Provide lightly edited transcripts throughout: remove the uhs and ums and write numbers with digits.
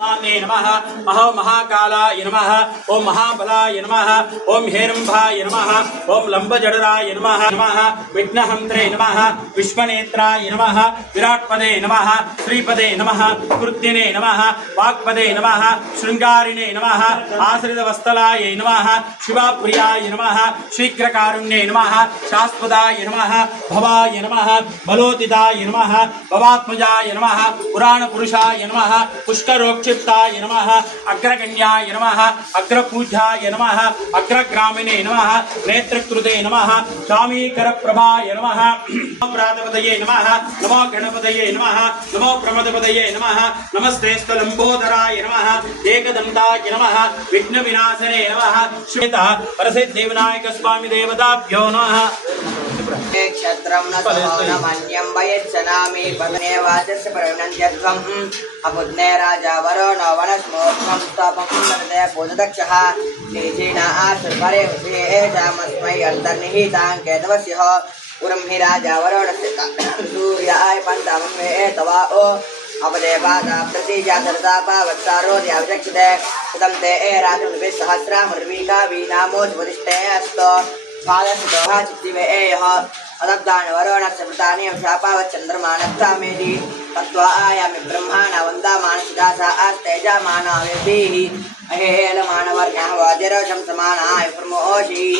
नमः अहो महाकालाय नमः ओं महाबलाय नमः ओं हेरंभाय नमः ओं लंबजडराय नमः नमः विघ्नहंत्रे नमः विश्वनेत्राय नमः विराट्पदे नमः श्रीपदे नमः कृत्तिने नमः वाक्पदे नमः शृंगारिणे नमः आश्रितवत्सलाय नमः शिवप्रियाय नमः शीघ्रकारुण्ये नमः शाश्वताय नमः भवाय नमः बलोतिताय नमः भवात्मजाय नमः पुराणपुरुषाय नमः पुष्करोक्षिप्ताय नमः अग्रगण्याय नमः अग्रपूज्याय नमः अग्रग्रामिणे नमः नेत्रकृते नमः स्वामीकरप्रभाय नमः प्रातपदये नमः नमो गणपतये नमः नमो प्रमदपदये नमः नमस्ते स्थलंबोदराय नमः एकदंताय नमः विघ्नविनाशने नमः श्वेता परसिद्धिविनायक स्वामी देवताभ्यो नमः क्षेत्रं न मन्यं वयच्छनामि पवने वाचस्य प्रविनन्द्यत्वम् अपुद्ने राजा वरुणो वनस्मोक्षं स्तपं नरदे पूजदक्षः निजीना आशुर्परे विषयेषामस्मै अन्तर्निहितां केतवस्यः पुरं हि राजा वरुणस्य सूर्याय पन्तामं वेतवा ओ अपदेवादा प्रतिजातरतापावत्सारो द्यावचक्षते सुतं ते राजमुनिभिस्सहस्रामर्वीका वीनामोऽधिपतिष्ठे अस्तो फालसुतः चित्तिवे अदब्दान वरुणस्य प्रतानि शापावच्चन्द्रमानस्तामेति तत्त्वा आयामि ब्रह्माणा वन्दामानसिदासा आस्तेजामानावेभिः अहेलमानवर्ण्यः वाजिरशं समानाय प्रमोषीः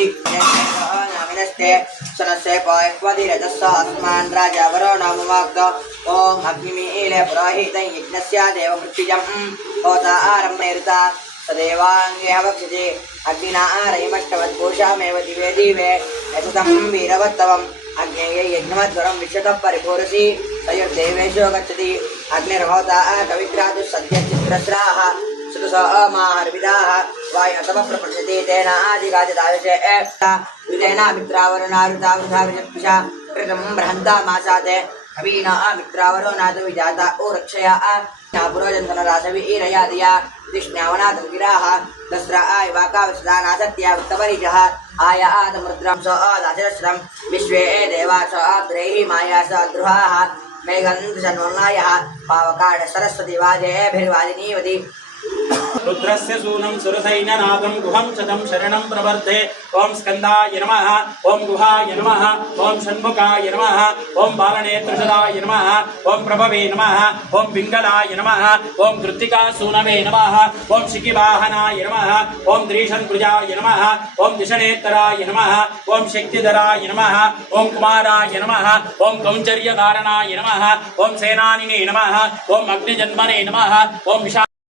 नामिनस्ते सनस्य पयक्वधिरजस्स अस्मान् राजा वरुणमुवाक्त ॐ अग्निमीले पुरोहितं यज्ञस्य देवमृत्युजं होता आरम्भेरुता सदेवाङ्गे वक्षते अग्निना आरयमष्टवत्पुरुषामेव दिवे दिवे यशतं वीरवत्तवम् अग्नेये यज्ञमध्वरं विशतः परिपूरसि तयोर्देवेषु गच्छति अग्निर्होता कविक्रातुः सद्यचित्रस्राः सुतसमाहर्विदाः वायुतमः प्रपृच्छति तेन आदिगादिदायुषे विदेना मित्रावरुणारुतावृथावृजत्पिषा कृतं बृहन्तामासाते कवीना मित्रावरुणादु विजाता ओ रक्षया पुरोजन्तनरासवीरया दिया कृष्णावनाथं गिराः दस्रा आय वाकावसदानासत्या वृत्तपरिजः आया आदमुद्रं स आदाचरश्रं विश्वे देवा स आद्रैः माया स द्रुहाः मेघन्धशन्वर्णायः पावकाड सरस्वती वाजेभिर्वादिनीवति रुद्रस्य सूनं सुरसैन्यनाथं गुहं शतं शरणं प्रवर्धे ओं स्कन्दाय नमः ओं गुहाय नमः ओं षण्मुखाय नमः ओं बालनेत्रसदाय नमः ओं प्रभवे नमः ओं पिङ्गलाय नमः ओं कृत्तिकासूनवे नमः ओं शिखिवाहनाय नमः ओं द्रीषन्कृजाय नमः ओं दिशनेतराय नमः ओं शक्तिधराय नमः ओं कुमाराय नमः ओं कौञ्चर्यकारणाय नमः ओं सेनानिने नमः ओं अग्निजन्मने नमः ओं